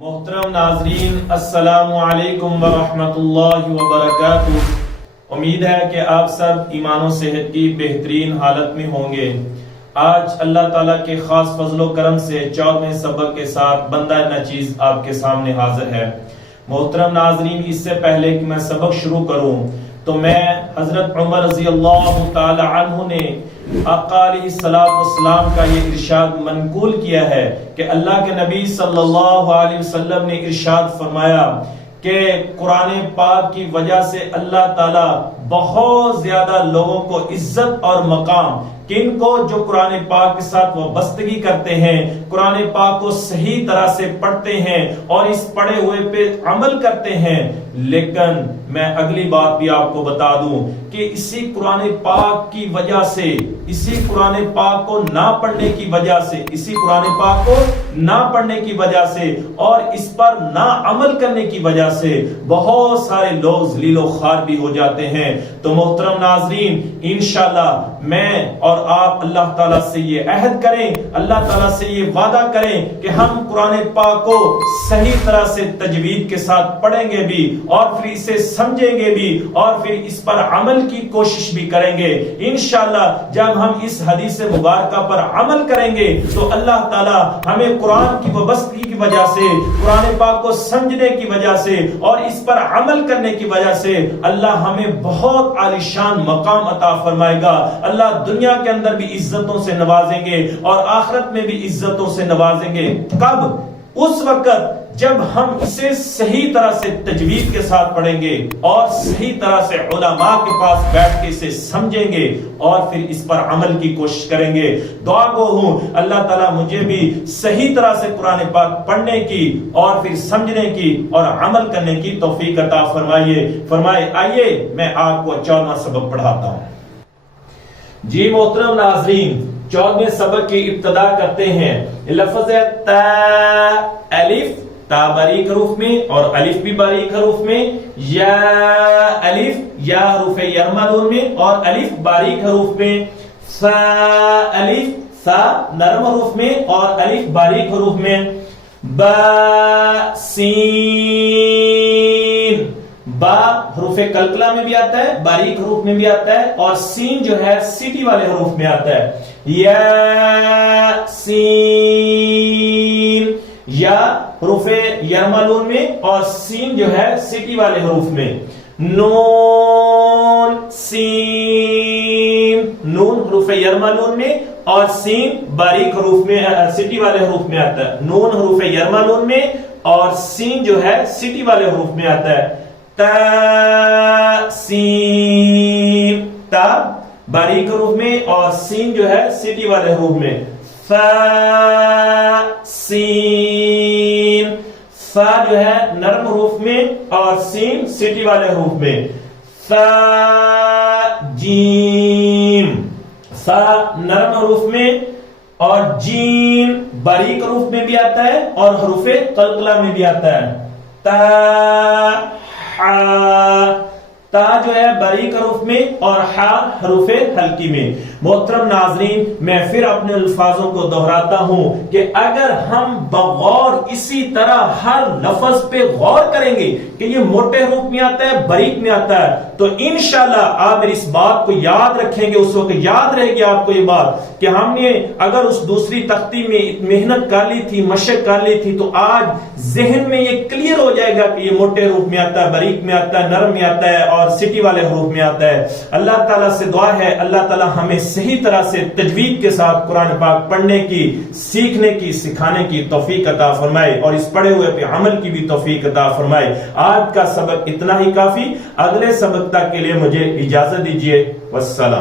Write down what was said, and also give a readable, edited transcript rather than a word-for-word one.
محترم ناظرین السلام علیکم ورحمۃ اللہ وبرکاتہ۔ امید ہے کہ آپ سب ایمان و صحت کی بہترین حالت میں ہوں گے۔ آج اللہ تعالیٰ کے خاص فضل و کرم سے 14ویں سبق کے ساتھ بندہ ناچیز آپ کے سامنے حاضر ہے۔ محترم ناظرین، اس سے پہلے کہ میں سبق شروع کروں تو میں حضرت عمر رضی اللہ تعالی عنہ نے آقا علیہ السلام کا یہ ارشاد منقول کیا ہے کہ اللہ کے نبی صلی اللہ علیہ وسلم نے ارشاد فرمایا کہ قرآن پاک کی وجہ سے اللہ تعالیٰ بہت زیادہ لوگوں کو عزت اور مقام، کن کو جو قرآن پاک کے ساتھ وابستگی کرتے ہیں، قرآن پاک کو صحیح طرح سے پڑھتے ہیں اور اس پڑھے ہوئے پہ عمل کرتے ہیں۔ لیکن میں اگلی بات بھی آپ کو بتا دوں کہ اسی قرآن پاک کی وجہ سے، اسی قرآن پاک کو نہ پڑھنے کی وجہ سے، اسی قرآن پاک کو نہ پڑھنے کی وجہ سے اور اس پر نہ عمل کرنے کی وجہ سے بہت سارے لوگ ذلیل و خوار بھی ہو جاتے ہیں۔ تو محترم ناظرین، انشاءاللہ میں اور آپ اللہ تعالیٰ سے یہ عہد کریں، اللہ تعالیٰ سے یہ وعدہ کریں کہ ہم قرآن پاک کو صحیح طرح سے تجوید کے ساتھ پڑھیں گے بھی اور پھر اسے سمجھیں گے بھی اور پھر اس پر عمل کی کوشش بھی کریں گے۔ انشاءاللہ جب ہم اس حدیث مبارکہ پر عمل کریں گے تو اللہ تعالیٰ ہمیں قرآن کی وابستگی کی وجہ سے، قرآن پاک کو سمجھنے کی وجہ سے اور اس پر عمل کرنے کی وجہ سے اللہ ہمیں بہت عالیشان مقام عطا فرمائے گا۔ اللہ دنیا کے اندر بھی عزتوں سے نوازیں گے اور آخرت میں بھی عزتوں سے نوازیں گے۔ کب؟ اس وقت جب ہم اسے صحیح طرح سے تجوید کے ساتھ پڑھیں گے اور صحیح طرح سے علماء کے پاس بیٹھ کے اسے سمجھیں گے اور پھر اس پر عمل کی کوشش کریں گے۔ دعا گو ہوں اللہ تعالیٰ مجھے بھی صحیح طرح سے قرآن پاک پڑھنے کی اور پھر سمجھنے کی اور عمل کرنے کی توفیق عطا فرمائے۔ آئیے میں آپ کو 14واں سبق پڑھاتا ہوں۔ جی محترم ناظرین، 14ویں سبق کی ابتدا کرتے ہیں۔ لفظ تا، الف تا باریک حروف میں اور الف بھی باریک حروف میں، یا الف یا حروف یرملون میں اور الف باریک حروف میں، سا الف سا نرم حروف میں اور الف باریک حروف میں، با سین، با حروف قلقلہ میں بھی آتا ہے، باریک حروف میں بھی آتا ہے اور سین جو ہے سیٹی والے حروف میں آتا ہے، یا سین، یا حروف یرملون میں اور سین جو ہے سیٹی والے حروف میں، نون سین، نون حروف یرملون میں اور سین باریک حروف میں سیٹی والے حروف میں آتا ہے، نون حروف یرملون میں اور سین جو ہے سیٹی والے حروف میں آتا ہے، تا سین، تا باریک حروف میں اور سین جو ہے سیٹی والے حروف میں، فا سین، فا جو ہے نرم حروف میں اور سین سیٹی والے حروف میں، فا جیم، فا نرم حروف میں اور جیم باریک حروف میں بھی آتا ہے اور حروف قلقلہ میں بھی آتا ہے، تا تا جو ہے باریک حروف میں اور ہا حروف ہلکی میں۔ محترم ناظرین، میں پھر اپنے الفاظوں کو دہراتا ہوں کہ اگر ہم بغور اسی طرح ہر لفظ پہ غور کریں گے کہ یہ موٹے حروف میں آتا ہے، باریک میں آتا ہے، تو انشاءاللہ آپ اس بات کو یاد رکھیں گے، اس وقت یاد رہے گی آپ کو یہ بات کہ ہم نے اگر اس دوسری تختی میں محنت کر لی تھی، مشق کر لی تھی، تو آج ذہن میں یہ کلیئر ہو جائے گا کہ یہ موٹے حروف میں آتا ہے، باریک میں آتا ہے، نرم میں آتا ہے اور سٹی والے حروف میں آتا ہے۔ اللہ تعالیٰ سے دعا ہے اللہ تعالیٰ ہمیں صحیح طرح سے تجوید کے ساتھ قرآن پاک پڑھنے کی، سیکھنے کی، سکھانے کی توفیق عطا فرمائے اور اس پڑھے ہوئے پہ عمل کی بھی توفیق عطا فرمائے۔ آج کا سبق اتنا ہی کافی، اگلے سبق تک کے لیے مجھے اجازت دیجیے، والسلام۔